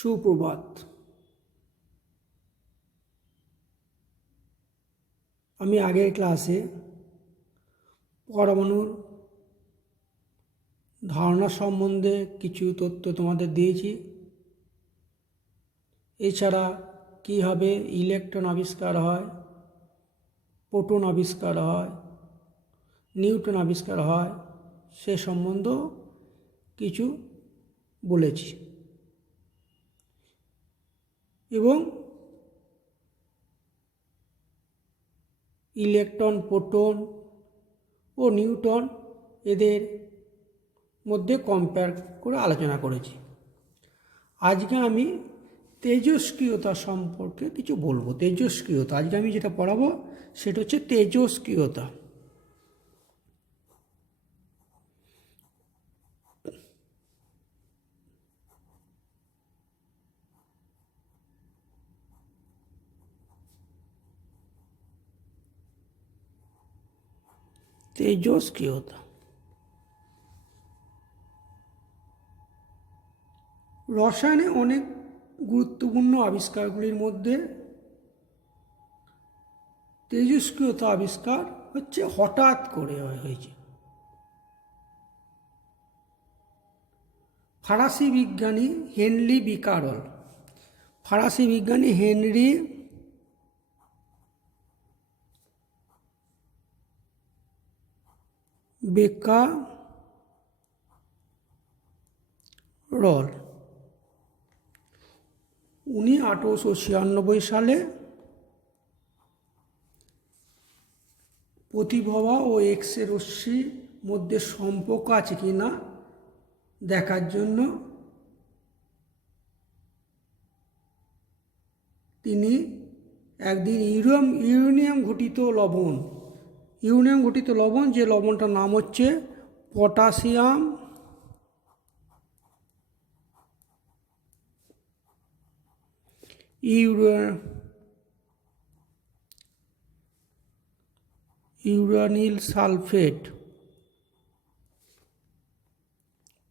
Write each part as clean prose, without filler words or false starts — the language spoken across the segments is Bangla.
সুপ্রভাত। আমি আগের ক্লাসে পরমাণুর ধারণা সম্বন্ধে কিছু তথ্য তোমাদের দিয়েছি। এছাড়া কীভাবে ইলেকট্রন আবিষ্কার হয়, প্রোটন আবিষ্কার হয়, নিউট্রন আবিষ্কার হয় সে সম্বন্ধেও কিছু বলেছি এবং ইলেকট্রন, প্রোটন ও নিউট্রন এদের মধ্যে কম্পেয়ার করে আলোচনা করেছি। আজকে আমি তেজস্ক্রিয়তা সম্পর্কে কিছু বলবো। তেজস্ক্রিয়তা, আজকে আমি যেটা পড়াবো সেটা হচ্ছে তেজস্ক্রিয়তা। তেজস্ক্রিয়তা রসায়নে অনেক গুরুত্বপূর্ণ আবিষ্কারগুলির মধ্যে তেজস্ক্রিয়তা আবিষ্কার হচ্ছে হঠাৎ করে হয়েছে। ফরাসি বিজ্ঞানী হেনরি বিকারল, ফরাসি বিজ্ঞানী হেনরি বেকারল উনি 1896 সালে প্রতিভা ও এক্স রে রশ্মির মধ্যে সম্পর্ক আছে কিনা দেখার জন্য তিনি একদিন ইউরেনিয়াম ঘটিত লবণ, যে লবণটার নাম হচ্ছে potassium uranyl sulphate,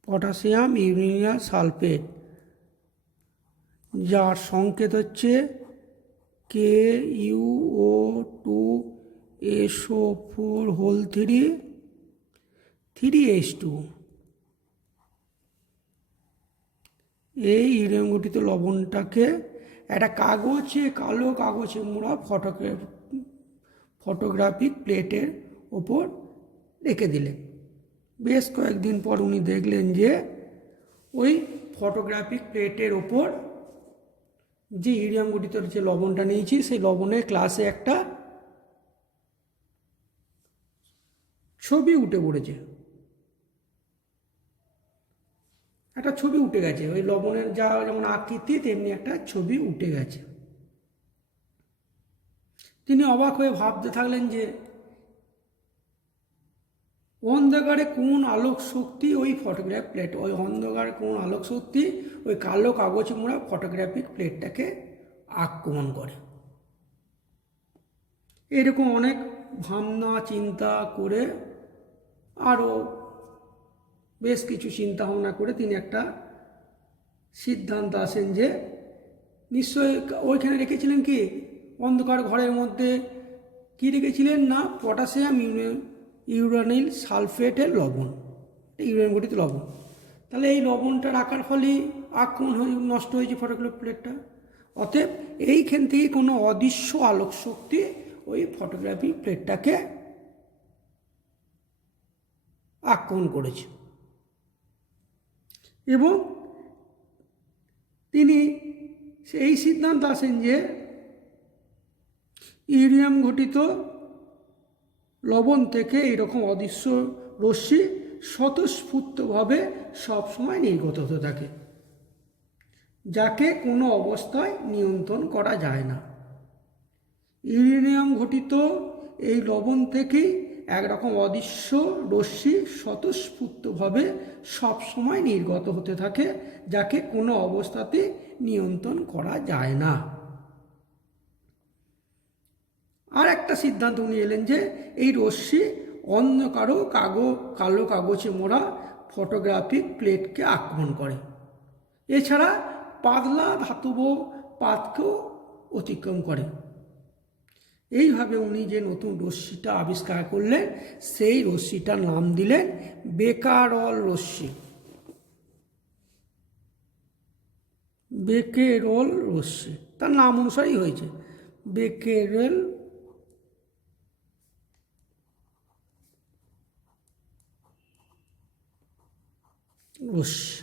potassium uranium sulphate, যার সংকেত হচ্ছে KuO2SO4 3H2। এই ইউরেনিয়াম ঘটিত লবণটাকে একটা কালো কাগজে মোড়া ফটোগ্রাফিক প্লেটের ওপর রেখে দিলেন। বেশ কয়েকদিন পর উনি দেখলেন যে ওই ফটোগ্রাফিক প্লেটের ওপর যে ইউরেনিয়াম ঘটিত যে লবণটা নিয়েছি সেই লবণের ক্লাসে একটা ছবি উঠে পড়েছে, একটা ছবি উঠে গেছে। ওই লবণের যেমন আকৃতি তেমনি একটা ছবি উঠে গেছে। তিনি অবাক হয়ে ভাবতে থাকলেন যে অন্ধকারে কোন আলোক শক্তি ওই ফটোগ্রাফ প্লেট, ওই অন্ধকারে কোন আলোক শক্তি ওই কালো কাগজ মোড়া ফটোগ্রাফিক প্লেটটাকে আক্রমণ করে। এরকম অনেক ভাবনা চিন্তা করে আরও বেশ কিছু চিন্তা ভাবনা করে তিনি একটা সিদ্ধান্ত আসেন যে নিশ্চয়ই ওইখানে রেখেছিলেন কি অন্ধকার ঘরের মধ্যে কি রেখেছিলেন না পটাশিয়াম ইউরানিল সালফেটের লবণ, ইউরেনিয়াম ঘটিত লবণ। তাহলে এই লবণটা রাখার ফলেই আক্রমণ নষ্ট হয়েছে ফটোগ্রাফ প্লেটটা। অতএব এইখান থেকে কোনো অদৃশ্য আলোক শক্তি ওই ফটোগ্রাফি প্লেটটাকে আক্রমণ করেছে এবং তিনি এই সিদ্ধান্ত আসেন যে ইউরেনিয়াম ঘটিত লবণ থেকে এইরকম অদৃশ্য রশ্মি স্বতঃস্ফূর্তভাবে সবসময় নির্গত হতে থাকে, যাকে কোনো অবস্থায় নিয়ন্ত্রণ করা যায় না। ইউরেনিয়াম ঘটিত এই লবণ থেকেই একরকম অদৃশ্য রশ্মি স্বতঃস্ফূর্তভাবে সবসময় নির্গত হতে থাকে, যাকে কোনো অবস্থাতে নিয়ন্ত্রণ করা যায় না। আর একটা সিদ্ধান্ত উনি এলেন যে এই রশ্মি অন্য কালো কাগজে মোড়া ফটোগ্রাফিক প্লেটকে আক্রমণ করে। এছাড়া পাতলা ধাতব পাতকেও অতিক্রম করে। এইভাবে উনি যে নতুন রশ্মিটা আবিষ্কার করলেন সেই রশ্মিটার নাম দিলেন বেকারল রশ্মি। বেকেরল রশ্মি তার নাম অনুসারেই হয়েছে, বেকেরেল রশ্মি।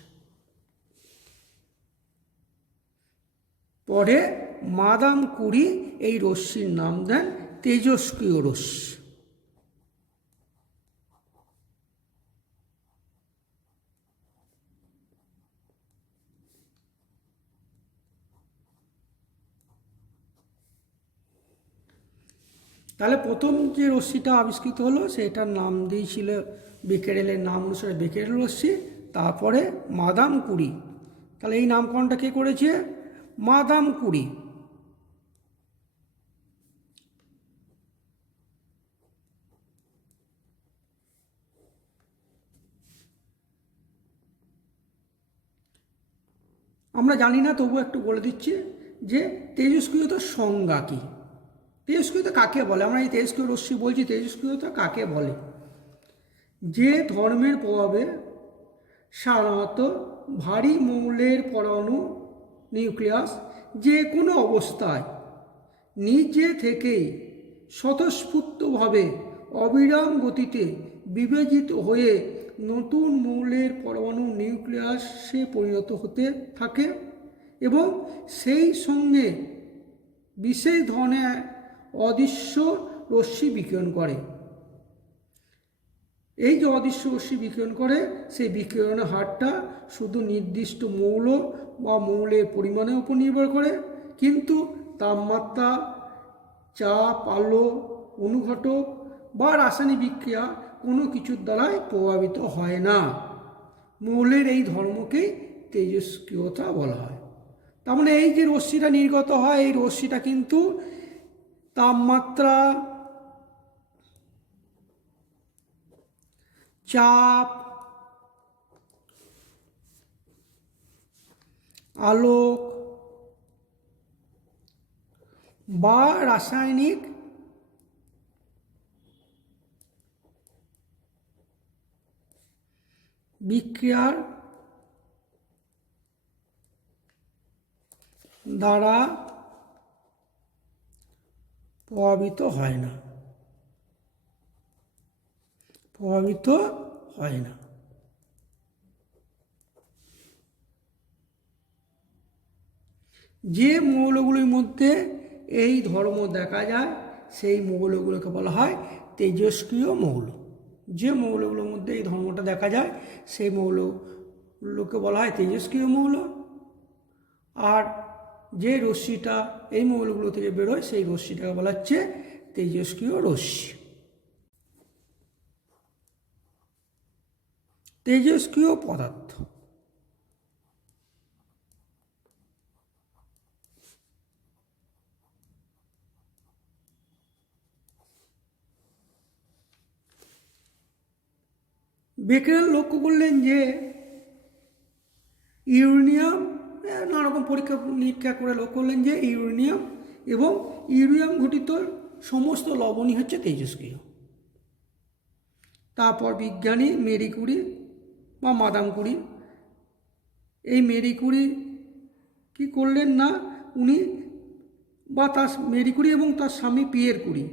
পরে মাদাম কুরি এই রশ্মির নাম দেন তেজস্ক্রিয় রশ্মি। তাহলে প্রথম যে রশ্মিটা আবিষ্কৃত হলো সেটার নাম দিয়েছিল বেকেরেলের নাম অনুসারে বেকেরেল রশ্মি। তারপরে মাদাম কুরি, তাহলে এই নামকরণটা কে করেছে? Madame Curie. আমরা জানি না, তবু একটু বলে দিচ্ছি যে তেজস্ক্রিয়তার সংজ্ঞা কী, তেজস্ক্রিয়তা কাকে বলে। আমরা এই তেজস্ক্রিয় রশ্মি বলছি, তেজস্ক্রিয়তা কাকে বলে? যে ধর্মের প্রভাবে সাধারণত ভারী মৌলের পরমাণু নিউক্লিয়াস যে কোনো অবস্থায় নিজে থেকেই স্বতঃস্ফূর্তভাবে অবিরাম গতিতে বিভাজিত হয়ে নতুন মৌলের পরমাণু নিউক্লিয়াসে পরিণত হতে থাকে এবং সেই সঙ্গে বিশেষ ধরনের অদৃশ্য রশ্মি বিকিরণ করে। এই যে অদৃশ্য রশ্মি বিকিরণ করে সেই বিকিরণের হারটা শুধু নির্দিষ্ট মৌল বা মৌলের পরিমাণের উপর নির্ভর করে, কিন্তু তাপমাত্রা, চাপ, আলো, অনুঘটক বা রাসায়নিক বিক্রিয়া কোনো কিছুর দ্বারাই প্রভাবিত হয় না। মৌলের এই ধর্মকেই তেজস্ক্রিয়তা বলা হয়। তার মানে এই যে রশ্মিটা নির্গত হয় এই রশ্মিটা কিন্তু তাপমাত্রা, চাপ, আলোক বা রাসায়নিক বিক্রিয়ার দ্বারা প্রভাবিত হয় না, প্রভাবিত হয় না। যে মৌলগুলির মধ্যে এই ধর্ম দেখা যায় সেই মৌলগুলোকে বলা হয় তেজস্ক্রিয় মৌল। যে মৌলগুলোর মধ্যে এই ধর্মটা দেখা যায় সেই মৌলগুলোকে বলা হয় তেজস্ক্রিয় মৌল। আর যে রশ্মিটা এই মৌলগুলো থেকে বেরোয় সেই রশ্মিটাকে বলা হচ্ছে তেজস্ক্রিয় রশ্মি। তেজস্ক্রিয় পদার্থ। বেকেরেল লক্ষ্য করলেন যে ইউরেনিয়াম, নানা রকম পরীক্ষা নিরীক্ষা করে লক্ষ্য করলেন যে ইউরেনিয়াম এবং ইউরেনিয়াম ঘটিত সমস্ত লবণই হচ্ছে তেজস্ক্রিয়। তারপর বিজ্ঞানী মেরি কুরি বা মাদাম কুরি, এই মেরি কুরি কী করলেন না, উনি বা তার মেরি কুরি এবং তার স্বামী পিয়ের কুরি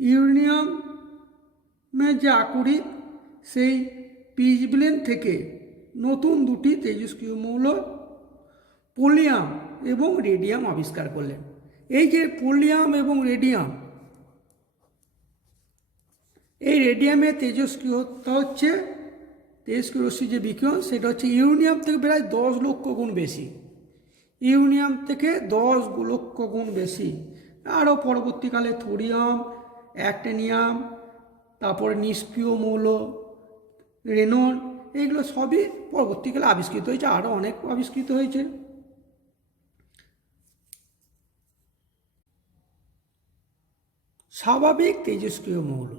ইউরেনিয়ামের যে আকরিক সেই পিচব্লেন থেকে নতুন দুটি তেজস্ক্রিয় মৌল পোলিয়াম এবং রেডিয়াম আবিষ্কার করলেন। এই যে পোলিয়াম এবং রেডিয়াম, এই রেডিয়ামের তেজস্ক্রিয়তা হচ্ছে তেজস্ক্রিয় রশ্মির যে বিকিরণ সেটা হচ্ছে ইউরেনিয়াম থেকে প্রায় 10 লক্ষ গুণ বেশি, ইউরেনিয়াম থেকে 10 লক্ষ গুণ বেশি। আরও পরবর্তীকালে থোরিয়াম, অ্যাক্টিনিয়াম, তারপরে নিষ্ক্রিয় মৌল রেনন, এইগুলো সবই পরবর্তীকালে আবিষ্কৃত হয়েছে, আরও অনেক আবিষ্কৃত হয়েছে। স্বাভাবিক তেজস্ক্রিয় মৌল।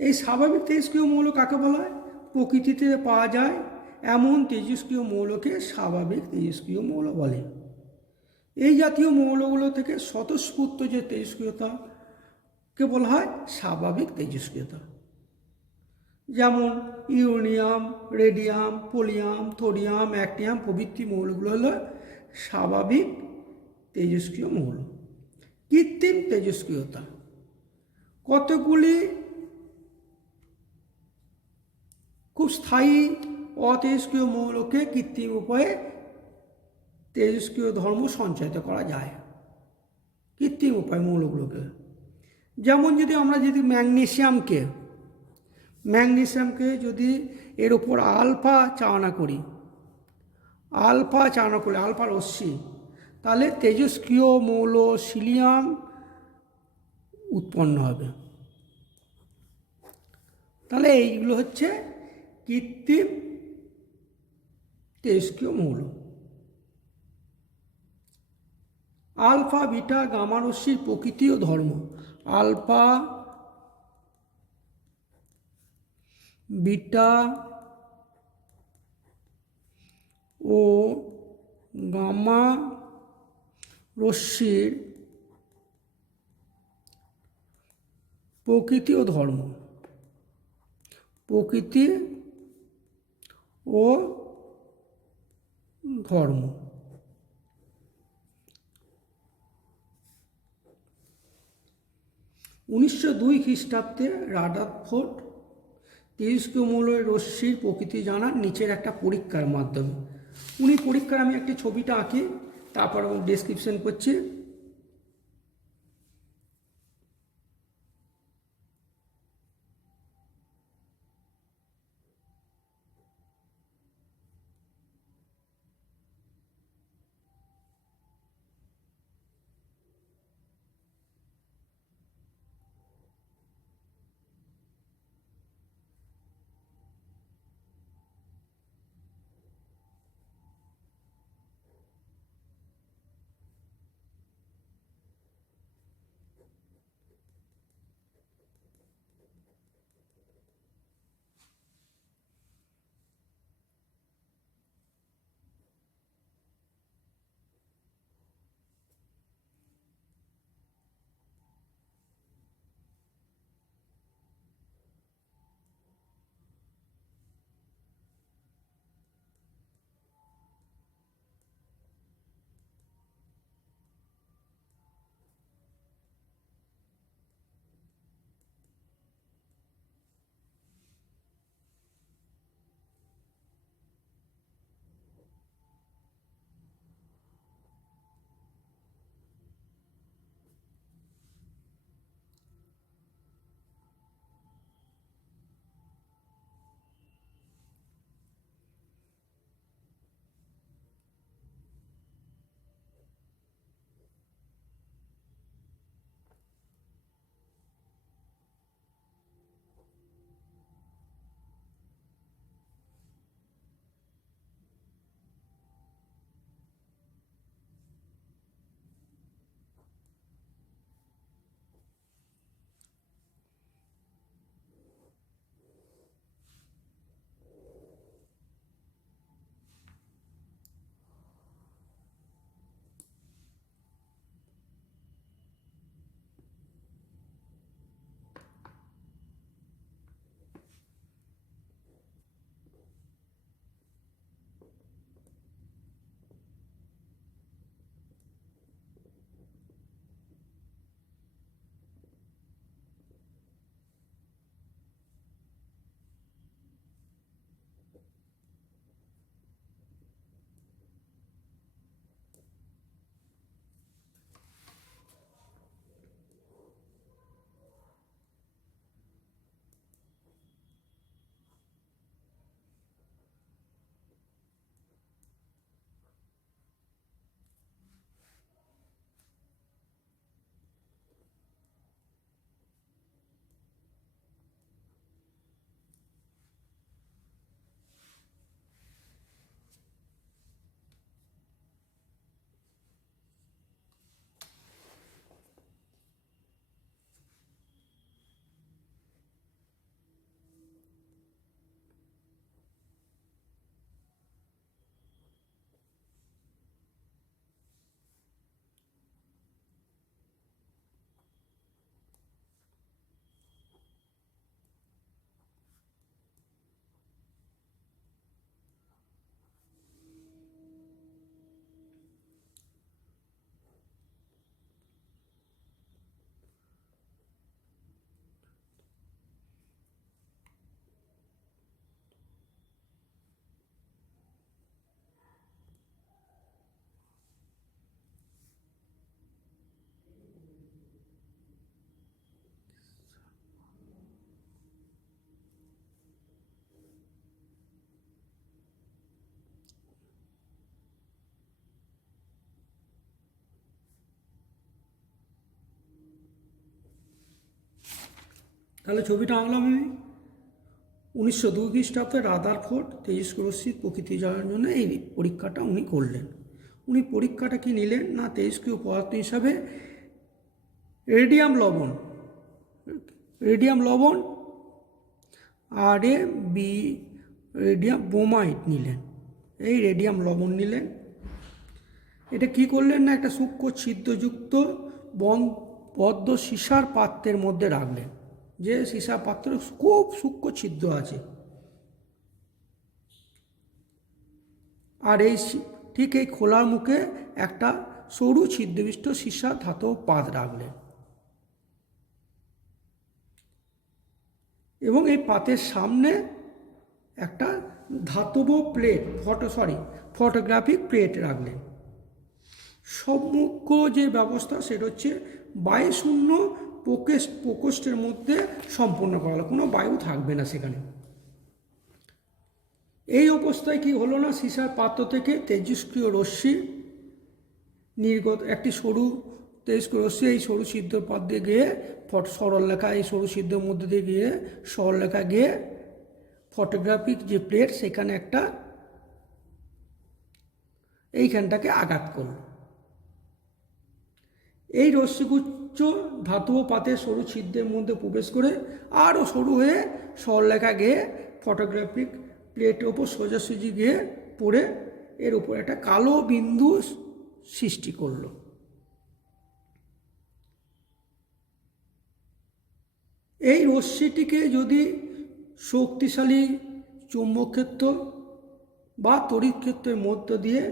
এই স্বাভাবিক তেজস্ক্রিয় মৌল কাকে বলা হয়? প্রকৃতিতে পাওয়া যায় এমন তেজস্ক্রিয় মৌলকে স্বাভাবিক তেজস্ক্রিয় মৌল বলে। এই জাতীয় মৌলগুলো থেকে স্বতঃস্ফূর্ত যে তেজস্ক্রিয়তাকে বলা হয় স্বাভাবিক তেজস্ক্রিয়তা। যেমন ইউরেনিয়াম, রেডিয়াম, পোলিয়াম, থোরিয়াম, অ্যাক্টিয়াম প্রভৃতি মৌলগুলো হলো স্বাভাবিক তেজস্ক্রিয় মৌল। কৃত্রিম তেজস্ক্রিয়তা, কতগুলি খুব স্থায়ী অতেজস্ক্রিয় মৌলকে কৃত্রিম উপায়ে তেজস্ক্রিয় ধর্ম সঞ্চারিত করা যায় কৃত্রিম উপায় মৌলগুলোকে। যেমন যদি ম্যাগনেসিয়ামকে যদি এর ওপর আলফা চালনা করি, আলফা রশ্মি, তাহলে তেজস্ক্রিয় মৌল সিলিয়াম উৎপন্ন হবে। তাহলে এইগুলো হচ্ছে কৃত্রিম তেজস্ক্রিয় মৌল। আলফা, বিটা, গামা রশ্মির প্রকৃতি ও ধর্ম। আলফা, বিটা ও গামা রশ্মির প্রকৃতি ও ধর্ম। প্রকৃতি ও ধর্ম। 1902 খ্রিস্টাব্দে রাদারফোর্ড তেজস্ক্রিয় মৌলের রশ্মির প্রকৃতি জানান নিচের একটা পরীক্ষার মাধ্যমে। পরীক্ষার আমি একটি ছবিটা আঁকি, তারপর ডেসক্রিপশন করছি। তাহলে ছবিটা আঁকলাম আমি 1902 খ্রিস্টাব্দে রাদারফোর্ড তেজস্ক্রিয় রশ্মির প্রকৃতি জানার জন্য এই পরীক্ষাটা উনি করলেন। উনি পরীক্ষাটা কি নিলেন না, তেজস্ক্রিয় পদার্থ হিসাবে রেডিয়াম লবণ আর রেডিয়াম ব্রোমাইড নিলেন। এই রেডিয়াম লবণ নিলেন, এটা কি করলেন না, একটা সূক্ষ্ম ছিদ্রযুক্ত বদ্ধ সীসার পাত্রের মধ্যে রাখলেন, যে সীসার পাত্রে খুব সূক্ষ্ম ছিদ্র আছে। আর ঠিক এই খোলার মুখে একটা সরু ছিদ্রবিষ্ট সীসা ধাতব পাত রাখলেন এবং এই পাতের সামনে একটা ধাতব প্লেট ফটোগ্রাফিক প্লেট রাখলেন। সম্মুখ যে ব্যবস্থা সেটা হচ্ছে বায়ুশূন্য প্রকোষ্ঠের মধ্যে সম্পন্ন করা হলো, কোনো বায়ু থাকবে না সেখানে। এই অবস্থায় কি হলো না, সীসার পাত্র থেকে তেজস্ক্রিয় রশ্মি নির্গত, একটি সরু তেজস্ক্রিয় রশ্মি এই সরু ছিদ্র পাত দিয়ে গিয়ে সরলরেখা, এই সরু ছিদ্রের মধ্যে দিয়ে গিয়ে সরলরেখা গিয়ে ফটোগ্রাফিক যে প্লেট সেখানে একটা এইখানটাকে আঘাত করল। এই রশ্মিগুচ্ছ ধাতব পাতের সরু ছিদ্রের মধ্যে প্রবেশ করে আরও সরু হয়ে সরলরেখা গিয়ে ফটোগ্রাফিক প্লেটের ওপর সোজাসুজি গিয়ে পড়ে এর উপর একটা কালো বিন্দু সৃষ্টি করল। এই রশ্মিটিকে যদি শক্তিশালী চৌম্বক ক্ষেত্র বা তড়িৎ ক্ষেত্রের মধ্য দিয়ে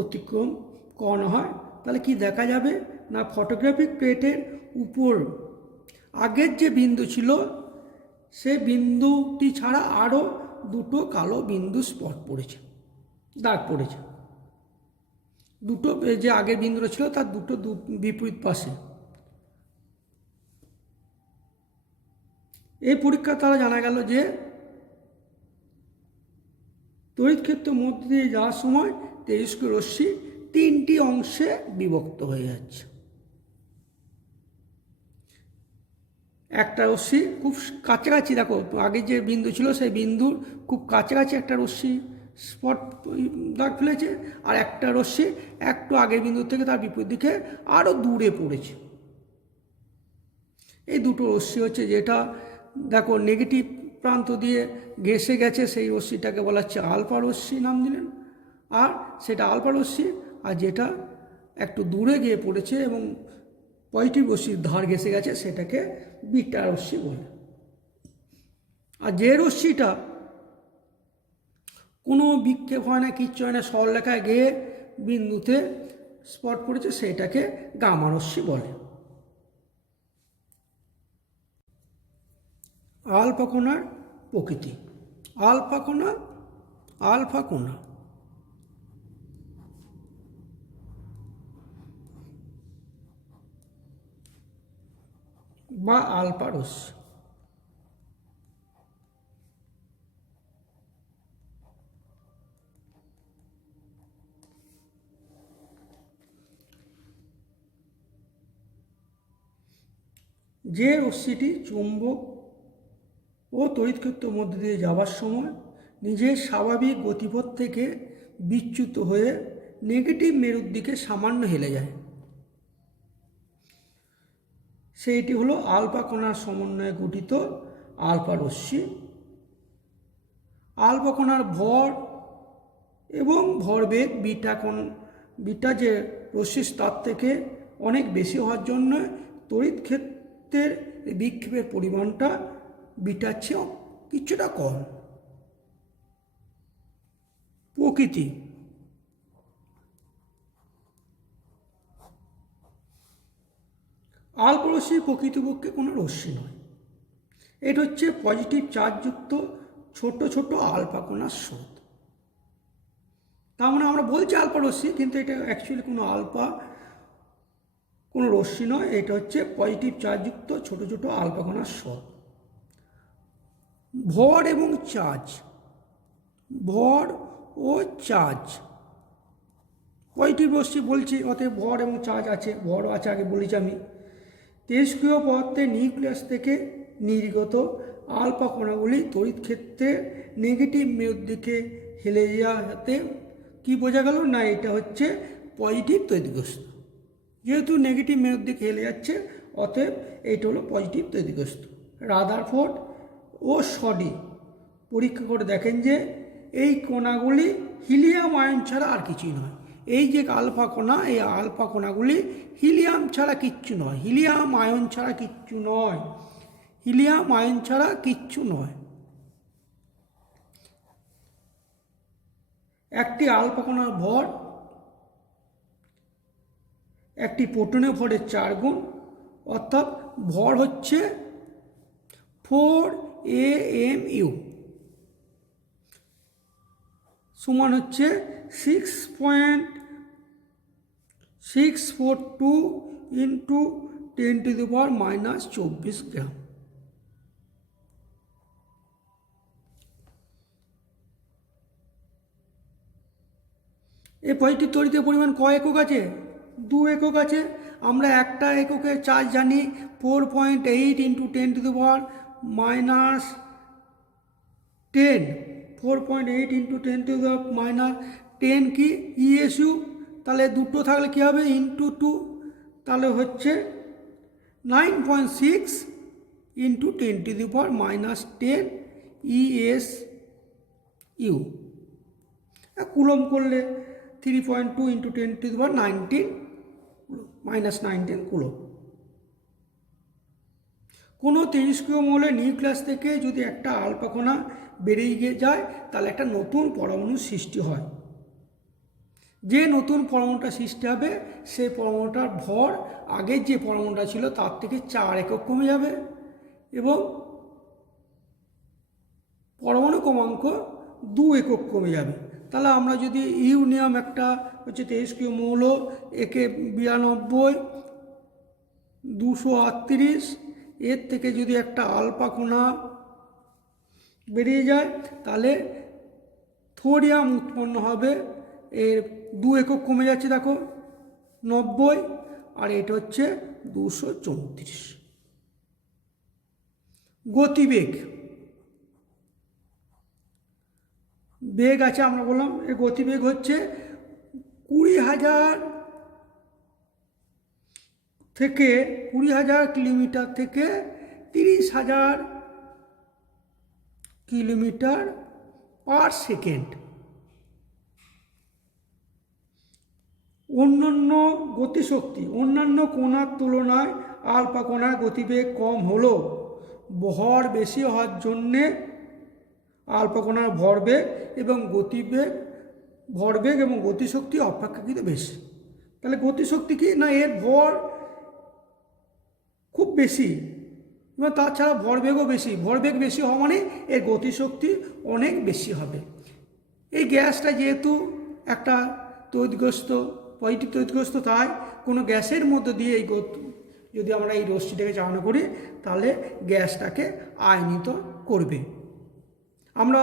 অতিক্রম করানো হয়, তাহলে কি দেখা যাবে না, ফটোগ্রাফিক প্লেটের উপর আগের যে বিন্দু ছিল সে বিন্দুটি ছাড়া আরও দুটো কালো বিন্দু স্পট পড়েছে, দাগ পড়েছে। দুটো যে আগের বিন্দুটা ছিল তার দুটো বিপরীত পাশে। এই পরীক্ষা দ্বারা জানা গেল যে তড়িৎ ক্ষেত্রের মধ্যে দিয়ে যাওয়ার সময় তেজস্ক্রিয় রশ্মি তিনটি অংশে বিভক্ত হয়ে যাচ্ছে। একটা রশ্মি খুব কাছাকাছি, দেখো আগে যে বিন্দু ছিল সেই বিন্দুর খুব কাছাকাছি একটা রশ্মি স্পট দাগ ফেলেছে, আর একটা রশ্মি একটু আগের বিন্দু থেকে তার বিপরীত দিকে আরও দূরে পড়েছে। এই দুটো রশ্মি হচ্ছে, যেটা দেখো নেগেটিভ প্রান্ত দিয়ে ঘেঁষে গেছে সেই রশ্মিটাকে বলা হচ্ছে আলফা রশ্মি নাম দিলেন, আর সেটা আলফা রশ্মি, আর যেটা একটু দূরে গিয়ে পড়েছে এবং পজিটিভ রশ্মির ধার ঘেঁষে গেছে সেটাকে বিটা রশ্মি বলে। আর যে রশ্মিটা কোনো বিক্ষেপ হয় না, কিচ্ছু হয় না, সরলরেখায় গিয়ে বিন্দুতে স্পট পড়েছে সেটাকে গামা রশ্মি বলে। আলফা কণার প্রকৃতি। আলফা কণা বা আলফা রশ্মি যে রশ্মিটি চুম্বক ও তড়িৎ ক্ষেত্রের মধ্যে দিয়ে যাওয়ার সময় নিজের স্বাভাবিক গতিপথ থেকে বিচ্যুত হয়ে নেগেটিভ মেরুর দিকে সামান্য হেলে যায়, সেইটি হলো আলফা কণার সমন্বয়ে গঠিত আলফা রশ্মি। আলফা কণার ভর এবং ভরবেগ বিটা যে রশ্মির তার থেকে অনেক বেশি হওয়ার জন্য তড়িৎ ক্ষেত্রের বিক্ষেপের পরিমাণটা বিটার চেয়েও কিছুটা কম। প্রকৃতি। আলফা রশ্মি প্রকৃতপক্ষে কোনো রশ্মি নয়, এটা হচ্ছে পজিটিভ চার্জযুক্ত ছোট ছোট আলফা কণার স্রোত। তার মানে আমরা বলছি আলফা রশ্মি, কিন্তু এটা অ্যাকচুয়ালি কোনো রশ্মি নয়, এটা হচ্ছে পজিটিভ চার্জযুক্ত ছোট ছোট আলফা কণার স্রোত। ভর এবং চার্জ, ভর ও চার্জ, পজিটিভ রশ্মি বলছি, অতএব ভর এবং চার্জ আছে, ভরও আছে, আগে বলেছি আমি। তেজস্ক্রিয় পদার্থের নিউক্লিয়াস থেকে নির্গত আলফা কণাগুলি তড়িৎ ক্ষেত্রে নেগেটিভ মেরুর দিকে হেলে যাওয়াতে কী বোঝা গেল না এটা হচ্ছে পজিটিভ তড়িৎগ্রস্ত। যেহেতু নেগেটিভ মেরুর দিকে হেলে যাচ্ছে অতএব এইটা হলো পজিটিভ তড়িৎগ্রস্ত। রাদারফোর্ড ও সডি পরীক্ষা করে দেখেন যে এই কণাগুলি হিলিয়াম আয়ন ছাড়া আর কিছুই নয়। এই যে আলফা কণা, এই আলফা কণাগুলি হিলিয়াম ছাড়া কিচ্ছু নয়, হিলিয়াম আয়ন ছাড়া কিচ্ছু নয়, হিলিয়াম আয়ন ছাড়া কিচ্ছু নয়। একটি আলফা কণার ভর একটি প্রোটনের ভরের 4 গুণ, অর্থাৎ ভর হচ্ছে 4 AMU সমান হচ্ছে 6.642 ইন্টু 10⁻⁻24 গ্রাম। এই পজিটিভ তড়িতের পরিমাণ কয় একক আছে? 2 একক আছে। আমরা একটা এককের চার্জ জানি 4.8 ইন্টু 10⁻⁻10, 4.8 ইন্টু 10⁻10 কি ESU, তাহলে দুটো থাকলে কী হবে ইন্টু 2, তাহলে হচ্ছে 9.6 ইন্টু 10⁻10 ESU। কুলম করলে 3.2 ইন্টু 10⁻19 -19 কুলম। কোনো তেজস্ক্রিয় মৌলের নিউক্লিয়াস থেকে যদি একটা আলফা কণা বেরিয়ে যায় তাহলে একটা নতুন পরমাণু সৃষ্টি হয়। যে নতুন পরমাণুটা সৃষ্টি হবে সেই পরমাণুটার ভর আগের যে পরমাণুটা ছিল তার থেকে 4 একক কমে যাবে এবং পরমাণু ক্রমাঙ্ক 2 একক কমে যাবে। তাহলে আমরা যদি ইউরেনিয়াম একটা হচ্ছে তেজস্ক্রিয় মৌল, একে 92 238, এর থেকে যদি একটা আলফা কণা বেরিয়ে যায় তাহলে থোরিয়াম উৎপন্ন হবে, এর 2 একক কমে যাচ্ছে দেখো 90, আর এটা হচ্ছে 234। গতিবেগ, বেগ আছে আমরা বললাম, এর গতিবেগ হচ্ছে 20,000 কিলোমিটার থেকে 30,000 কিলোমিটার পার সেকেন্ড। অন্যান্য গতিশক্তি, অন্যান্য কণার তুলনায় আলফা কণার গতিবেগ কম হলেও ভর বেশি হওয়ার জন্যে আলফা কণার ভরবেগ এবং গতিশক্তি অপেক্ষাকৃত বেশি। তাহলে গতিশক্তি কি না, এর ভর খুব বেশি এবং তাছাড়া ভরবেগও বেশি। ভরবেগ বেশি হওয়া মানে এর গতিশক্তি অনেক বেশি হবে। এই গ্যাসটা যেহেতু একটা তড়িৎগ্রস্ত, পজিটিভ তড়িৎগ্রস্ত, তাই কোনো গ্যাসের মধ্য দিয়ে যদি আমরা এই রশ্মিটাকে চালনা করি তাহলে গ্যাসটাকে আয়নিত করবে। আমরা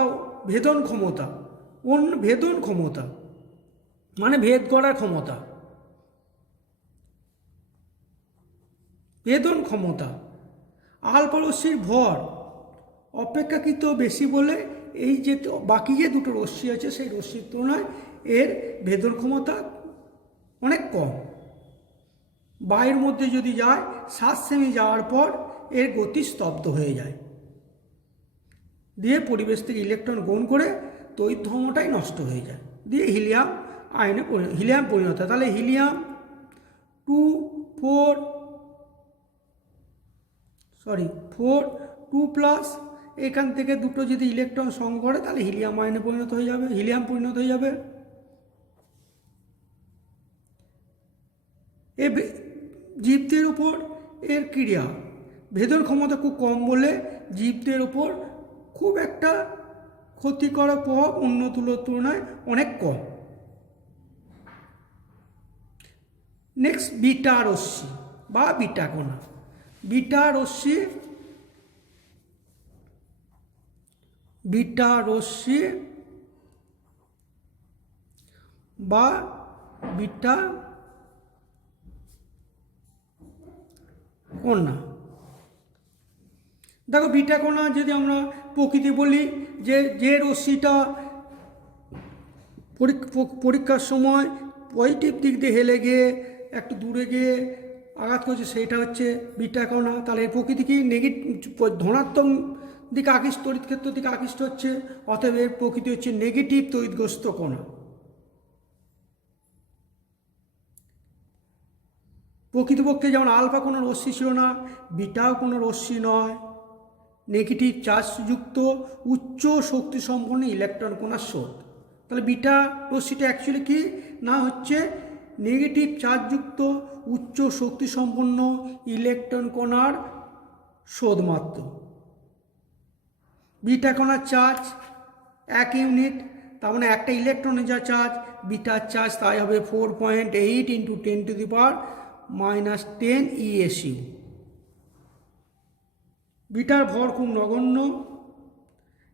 ভেদন ক্ষমতা মানে ভেদ করার ক্ষমতা, ভেদন ক্ষমতা আলফা রশ্মির ভর অপেক্ষাকৃত বেশি বলে এই যে বাকি যে দুটো রশ্মি আছে সেই রশ্মির তুলনায় এর ভেদন ক্ষমতা অনেক কম। বায়ুর মধ্যে যদি যায় 7 সেমি যাওয়ার পর এর গতি স্তব্ধ হয়ে যায়, দিয়ে পরিবেশ থেকে ইলেকট্রন গ্রহণ করে তড়িৎ ধর্মটাই নষ্ট হয়ে যায়, দিয়ে হিলিয়াম পরিণত হয়। তাহলে হিলিয়াম 2+ এখান থেকে দুটো যদি ইলেকট্রন সংগ্রহ করে তাহলে হিলিয়াম পরিণত হয়ে যাবে। জীবদের উপর এর ক্রিয়া, ভেদন ক্ষমতা খুব কম বলে জীবদের উপর খুব একটা ক্ষতিকর প্রভাব অন্য তুলনায় অনেক কম। নেক্সট বিটা রশ্মি বা বিটা কণা। বিটা রশ্মি বা বিটা কণা দেখো বিটা কণা যদি আমরা প্রকৃতি বলি, যে রশ্মিটা পরীক্ষার সময় পজিটিভ দিক দিয়ে হেলে গিয়ে একটু দূরে গিয়ে আঘাত করছে, সেইটা হচ্ছে বিটা কণা। তাহলে এর প্রকৃতি কি ধনাত্মক দিকে আকৃষ্ট, তড়িৎ ক্ষেত্র দিকে আকৃষ্ট হচ্ছে, অতএব এর প্রকৃতি হচ্ছে নেগেটিভ তড়িৎগ্রস্ত কণা। প্রকৃতপক্ষে যেমন আলফা কোনো রশ্মি ছিল না, বিটাও কোনো রশ্মি নয়, নেগেটিভ চার্জযুক্ত উচ্চ শক্তি সম্পন্ন ইলেকট্রন কণার স্রোত। তাহলে বিটা রশ্মিটা অ্যাকচুয়ালি কি না, হচ্ছে নেগেটিভ চার্জযুক্ত উচ্চ শক্তি সম্পন্ন ইলেকট্রন কণার স্রোত মাত্র। বিটা কণার চার্জ 1 ইউনিট, তার মানে একটা ইলেকট্রনের যা চার্জ, বিটার চার্জ তাই হবে 4.8 × 10⁻⁻10 ESU। বিটার ভর খুব নগণ্য,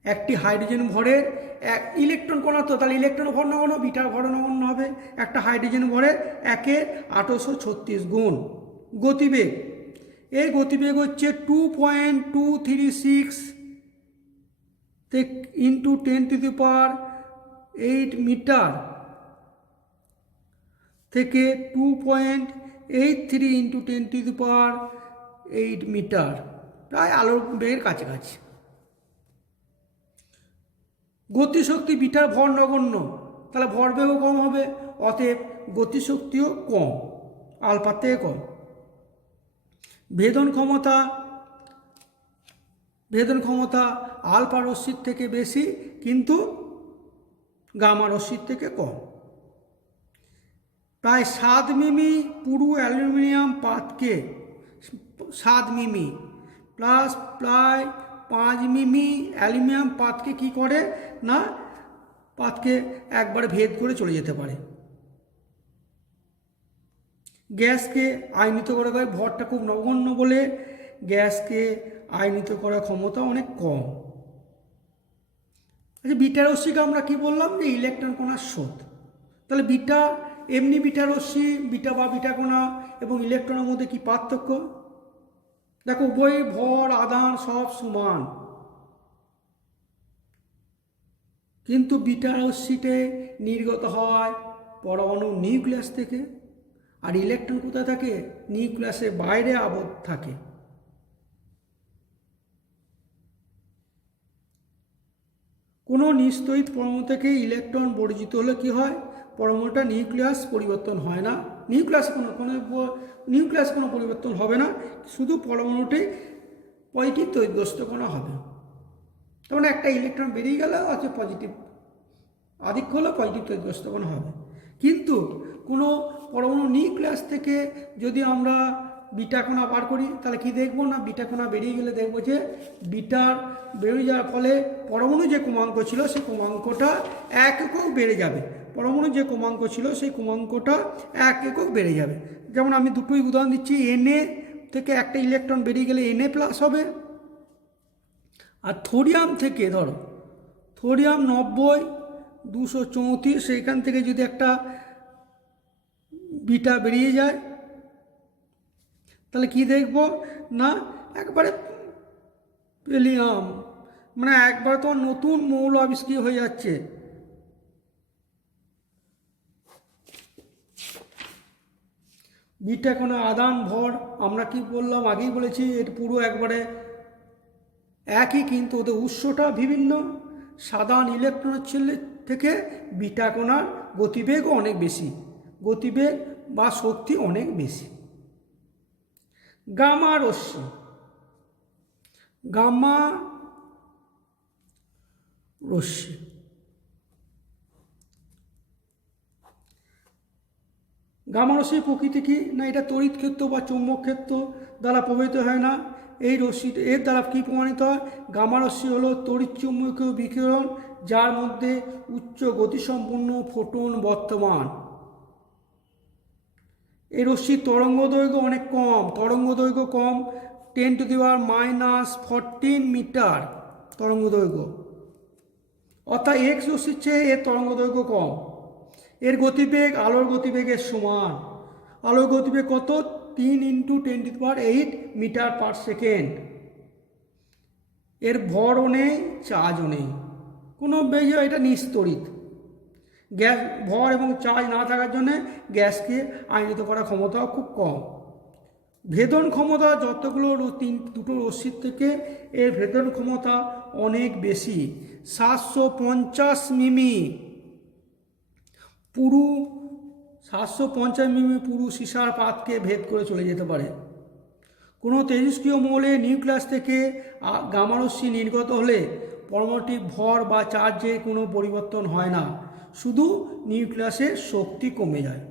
একটি হাইড্রোজেন ভরের ইলেকট্রন কণা, তো তাহলে ইলেকট্রন ভর নগণ্য, বিটার ভর নগণ্য হবে। একটা হাইড্রোজেন ভরের 1/836 গুণ। গতিবেগ, এই গতিবেগ হচ্ছে 2.236 × 10⁸ মিটার থেকে 2.83 × 10⁸ মিটার, প্রায় আলোর বেগের কাছাকাছি। গতিশক্তি বিটার ভর নগণ্য, তাহলে ভরবেগও কম হবে, অতএব গতিশক্তিও কম, আলফার থেকে কম। ভেদন ক্ষমতা আলফা রশ্মির থেকে বেশি, কিন্তু গামা রশ্মির থেকে কম। প্রায় 7 মিমি পুরু অ্যালুমিনিয়াম পাতকে, 7 মিমি প্লাস প্রায় 5 মিমি অ্যালুমিনিয়াম পাতকে কি করে না, পাতকে একবারে ভেদ করে চলে যেতে পারে। গ্যাসকে আয়নিত করা হয়, ভরটা খুব নগণ্য বলে গ্যাসকে আয়নিত করার ক্ষমতা অনেক কম। আচ্ছা, বিটা রশ্মিকে আমরা কি বললাম, যে ইলেকট্রন কণার স্রোত। তাহলে বিটা, এমনি বিটা রশ্মি, বিটা বা বিটা কণা এবং ইলেকট্রনের মধ্যে কি পার্থক্য? দেখো, উভয় ভর আধান সব সমান, কিন্তু বিটা রশ্মিতে নির্গত হয় পরমাণু নিউক্লিয়াস থেকে, আর ইলেকট্রন কোথায় থাকে, নিউক্লিয়াসের বাইরে আবদ্ধ থাকে। কোনো নিস্তড়িত পরমাণু থেকে ইলেকট্রন বর্জিত হলে কি হয়, পরমাণুটা নিউক্লিয়াস পরিবর্তন হয় না, নিউক্লিয়াস কোনো পরিবর্তন হবে না, শুধু পরমাণুটি পজিটিভ তড়িৎগ্রস্ত কণা হবে। তার মানে একটা ইলেকট্রন বেরিয়ে গেলে হচ্ছে পজিটিভ, আধিক্য হলে পজিটিভ তড়িৎগ্রস্ত কণা হবে। কিন্তু কোনো পরমাণু নিউক্লিয়াস থেকে যদি আমরা বিটা কণা বার করি, তাহলে কি দেখব না, বিটা কণা বেরিয়ে গেলে দেখব যে বিটার বেরিয়ে যাওয়ার ফলে পরমাণু যে ক্রমাঙ্ক ছিল সেই ক্রমাঙ্কটা 1 একক বেড়ে যাবে। পরমাণু যে ক্রমাঙ্ক ছিল সেই ক্রমাঙ্কটা 1 একক বেড়ে যাবে। যেমন আমি দুটোই উদাহরণ দিচ্ছি, Na থেকে একটা ইলেকট্রন বেরিয়ে গেলে Na প্লাস হবে, আর থোরিয়াম থেকে, ধরো থোরিয়াম 90 234, সেইখান থেকে যদি একটা বিটা বেরিয়ে যায়, তাহলে কি দেখব না, একবারে পেলিয়াম, মানে একবারে তো নতুন মৌল আবিষ্কৃত হয়ে যাচ্ছে। বিটা কণা আদান ভর আমরা কি বললাম, আগেই বলেছি, এর পুরো একবারে একই, কিন্তু ওদের উৎসটা ভিন্ন। সাধারণ ইলেকট্রনের থেকে বিটা কণার গতিবেগও অনেক বেশি, গতিবেগ বা শক্তি অনেক বেশি। গামা রশ্মি, গামা রশ্মি গামা রশ্মির প্রকৃতি কি না, এটা তড়িৎ ক্ষেত্র বা চৌম্বক ক্ষেত্র দ্বারা প্রভাবিত হয় না। এই রশ্মি, এর দ্বারা কি প্রমাণিত হয়, গামা রশ্মি হলো তড়িৎ চুম্বকীয় বিকিরণ যার মধ্যে উচ্চ গতিসম্পন্ন ফোটন বর্তমান। এই রশ্মির তরঙ্গ দৈর্ঘ্য অনেক কম, তরঙ্গ দৈর্ঘ্য কম, 10⁻⁻14 মিটার তরঙ্গ দৈর্ঘ্য, অর্থাৎ এক্স রশ্মির চেয়ে এর তরঙ্গ দৈর্ঘ্য কম। এর গতিবেগ আলোর গতিবেগের সমান। আলোর গতিবেগ কত, 3 × 10⁸ মিটার পার সেকেন্ড। এর ভরও নেই, চার্জও নেই, কোনো এটা নিস্তড়িত। গ্যাস ভর এবং চার্জ না থাকার জন্যে গ্যাসকে আয়নিত করার ক্ষমতাও খুব কম। ভেদন ক্ষমতা যতগুলো দুটো রশ্মির থেকে এর ভেদন ক্ষমতা অনেক বেশি, 750 মিমি। পুরু 750 মিমি পুরু সীসার পাতকে ভেদ করে চলে যেতে পারে। কোনো তেজস্ক্রিয় মৌলে নিউক্লিয়াস থেকে গামারশ্মি নির্গত হলে পরমাণুটির ভর বা চার্জের কোনো পরিবর্তন হয় না, শুধু নিউক্লিয়াসের শক্তি কমে যায়।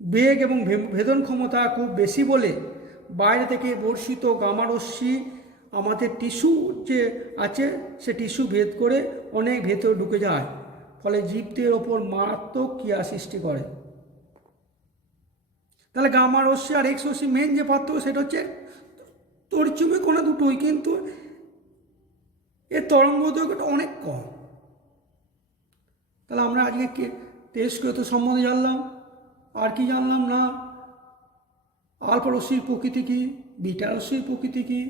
বেগ এবং ভেদন ক্ষমতা খুব বেশি বলে বাইরে থেকে বর্ষিত গামারশ্মি আমাদের টিস্যু যে আছে সে টিস্যু ভেদ করে অনেক ভেতরে ঢুকে যায়, ফলে জীবদের ওপর মারাত্মক ক্রিয়া সৃষ্টি করে। তাহলে গামা রশ্মি আর এক্স রশ্মি মেন যে পার্থক্য সেটা হচ্ছে তড়িৎচুম্বকীয় কণা দুটোই, কিন্তু এর তরঙ্গ দৈর্ঘ্যটা অনেক কম। তাহলে আমরা আজকে তেজস্ক্রিয়তা সম্বন্ধে জানলাম, আর কি জানলাম না, আলফা রশ্মির প্রকৃতি কী, বিটা রশ্মির প্রকৃতি কী,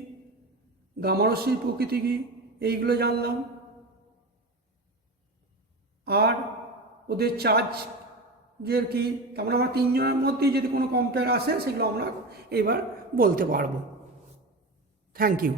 গামা রশ্মির প্রকৃতি কী, এইগুলো জানলাম। আর ওদের চার্জের কি, তারপরে আমরা তিনজনের মধ্যেই যদি কোনো কম্পেয়ার আসে সেগুলো আমরা এবার বলতে পারবো। Thank you.